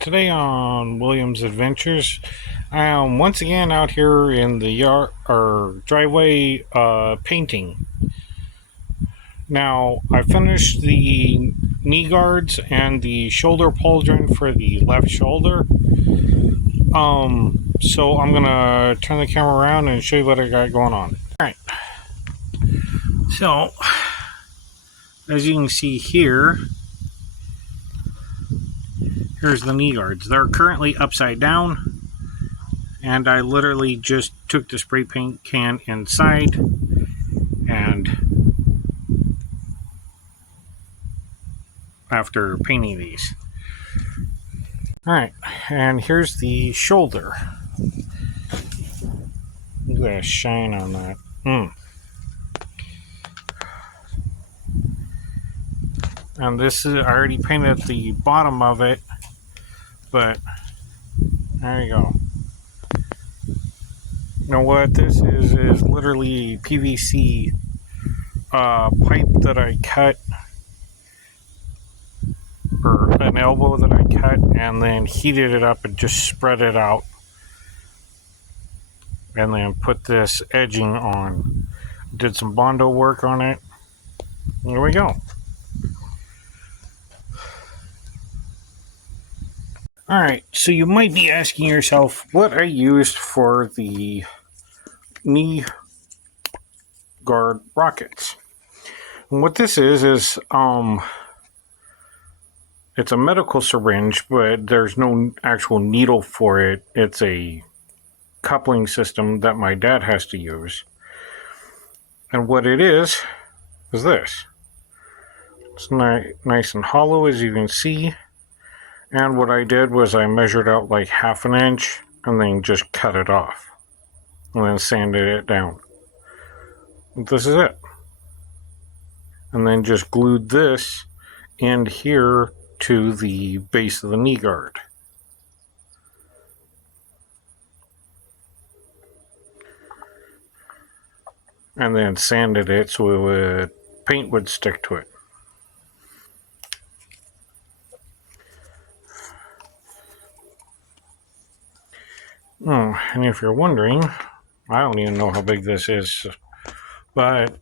Today on William's Adventures, I am once again out here in the yard or driveway painting. Now, I finished the knee guards and the shoulder pauldron for the left shoulder. So I'm gonna turn the camera around and show you what I got going on. Alright. So, as you can see here, here's the knee guards. They're currently upside down, and I literally just took the spray paint can inside and after painting these. Alright, and here's the shoulder. Look at that shine on that. And this is, I already painted the bottom of it, but there you go. Now what this is literally PVC pipe that I cut, or an elbow that I cut, and then heated it up and just spread it out, and then put this edging on. Did some Bondo work on it. There we go. Alright, so you might be asking yourself what I used for the knee guard rockets. And what this is it's a medical syringe, but there's no actual needle for it. It's a coupling system that my dad has to use. And what it is this. It's nice and hollow, as you can see. And what I did was I measured out like 1/2 inch and then just cut it off. And then sanded it down. This is it. And then just glued this end here to the base of the knee guard. And then sanded it so paint would stick to it. Oh, and if you're wondering, I don't even know how big this is, but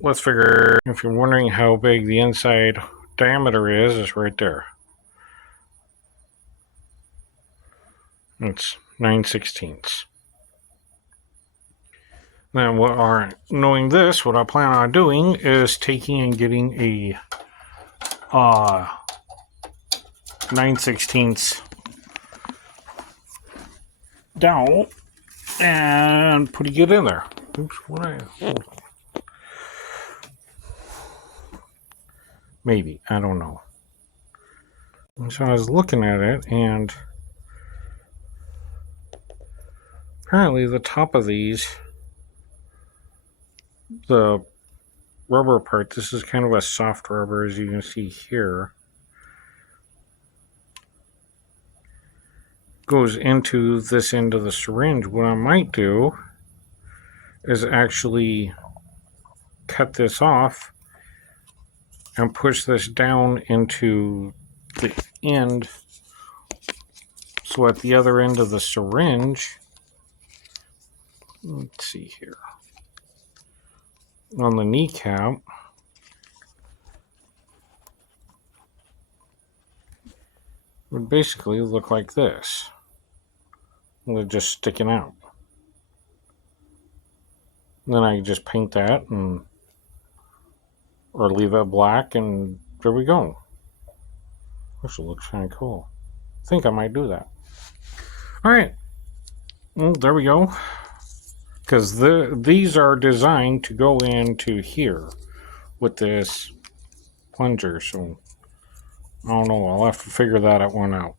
let's figure, if you're wondering how big the inside diameter is, it's right there. It's 9/16. Then knowing this, what I plan on doing is taking and getting a 9/16 dowel and putting it in there. Oops, maybe, I don't know. And so I was looking at it, and apparently the top of these, the rubber part, this is kind of a soft rubber, as you can see here, goes into this end of the syringe. What I might do is actually cut this off and push this down into the end, so at the other end of the syringe, let's see here, on the kneecap, would basically look like this. They're just sticking out. Then I just paint that or leave it black, and there we go. Actually looks kind of cool. I think I might do that. Alright. Well, there we go. Because these are designed to go into here with this plunger, so I don't know. I'll have to figure that one out.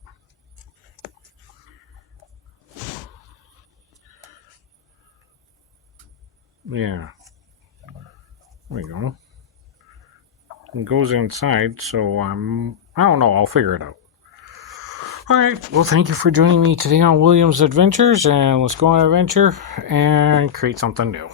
Yeah. There we go. It goes inside, so I don't know. I'll figure it out. Alright, well, thank you for joining me today on William's Adventures, and let's go on an adventure and create something new.